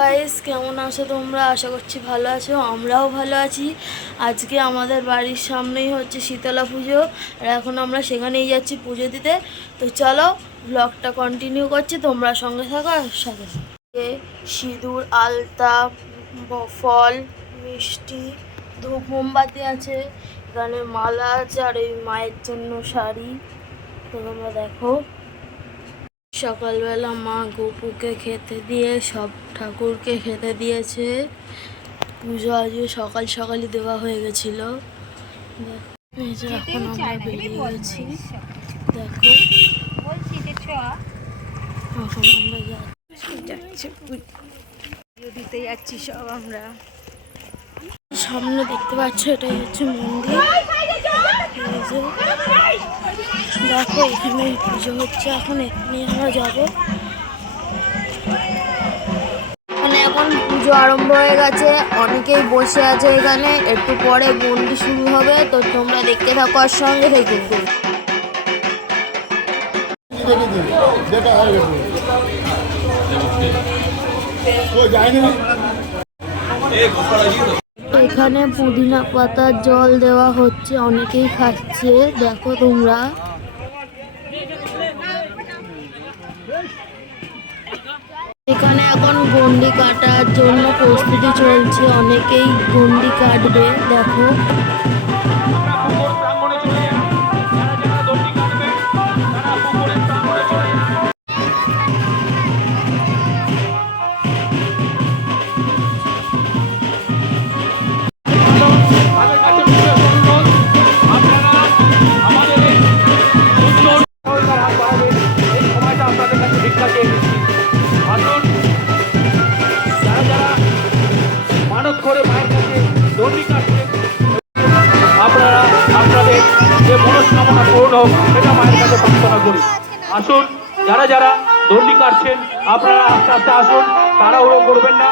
Guys, কেমন আছো তোমরা? আশা করছি ভালো আছো, আমরাও ভালো আছি। আজকে আমাদের বাড়ির সামনেই হচ্ছে শীতলা পুজো, আর এখন আমরা সেখানেই যাচ্ছি পুজো দিতে। তো চলো ব্লগটা কন্টিনিউ করছি, তোমরা সঙ্গে থাকো আর সাথে সিঁদুর, আলতা, ফল, মিষ্টি, ধূপ, মোমবাতি আছে, এখানে মালা আছে, আর এই মায়ের জন্য শাড়ি। তো তোমরা দেখো, সকালবেলা মা গপুকে খেতে দিয়ে সব ঠাকুরকে খেতে দিয়েছে। পুজো আজকে সকাল সকালই দেওয়া হয়ে গেছিল। এই যে এখন আমরা বেরিয়ে গেছি, দেখো এখন আমরা যাচ্ছি পুজো দিতে যাচ্ছি সব আমরা। সামনে দেখতে পাচ্ছ, এটাই হচ্ছে মন্দির। দেখো এখানে পুজো হচ্ছে, এখন এখানে আমরা যাবো। এখন পুজো আরম্ভ হয়ে গেছে, অনেকেই বসে আছে এখানে, একটু পরে গন্ডি শুরু হবে। তো তোমরা দেখতে থাকো আর সঙ্গে থেকে। এখানে পুদিনা পাতার জল দেওয়া হচ্ছে, অনেকেই খাচ্ছে, দেখো তোমরা। এখানে এখন গন্ডি কাটার জন্য প্রস্তুতি চলছে, অনেকেই গন্ডি কাটবে, দেখো। আসুন, যারা যারা দণ্ডি কাটছেন আপনারা আস্তে আস্তে আসুন, তাড়াহুড়ো করবেন না।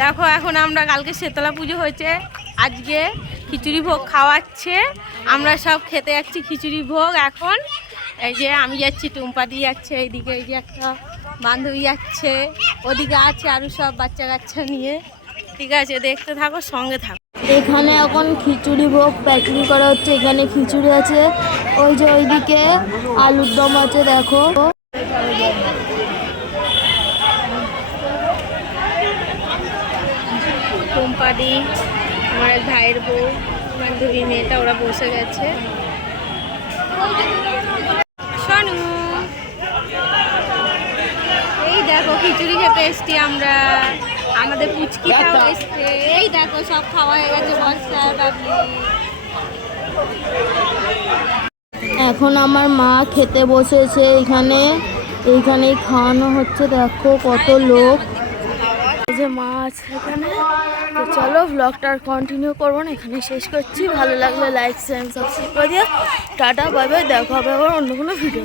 দেখো এখন আমরা, কালকে শীতলা পুজো হয়েছে, আজকে খিচুড়ি ভোগ খাওয়াচ্ছে, আমরা সব খেতে যাচ্ছি খিচুড়ি ভোগ। এখন এই যে আমি যাচ্ছি, টুম্পা দিয়ে যাচ্ছে এইদিকে, এই যে একটা বান্ধবী যাচ্ছে, ওদিকে আছে আরও সব বাচ্চা কাচ্চা নিয়ে। ঠিক আছে, দেখতে থাকো, সঙ্গে থাকো। এখানে এখন খিচুড়ি ভোগ প্যাকিং করা হচ্ছে, এখানে খিচুড়ি আছে, ওই যে ওইদিকে আলুর দম আছে, দেখো। টুম্পাদি, আমার ভাইয়ের বউ, বান্ধবী মেয়েটা, ওরা বসে গেছে। শোনু, এই দেখো খিচুড়ি খেতে এসছি আমরা, আমাদের পুচকিটাও এসছে। এই দেখো সব খাওয়া হয়ে গেছে, বস্তা বাবলি। এখন আমার মা খেতে বসেছে, এইখানেই খাওয়ানো হচ্ছে, দেখো কত লোক। এই যে মা আছে এখানে। তো চলো ব্লগটা আর কন্টিনিউ করবো না, এখানে শেষ করছি। ভালো লাগলে লাইক, শেয়ার, সাবস্ক্রাইব করে দিও। টাটা, বাই বাই, দেখা হবে আবার অন্য কোনো ভিডিও।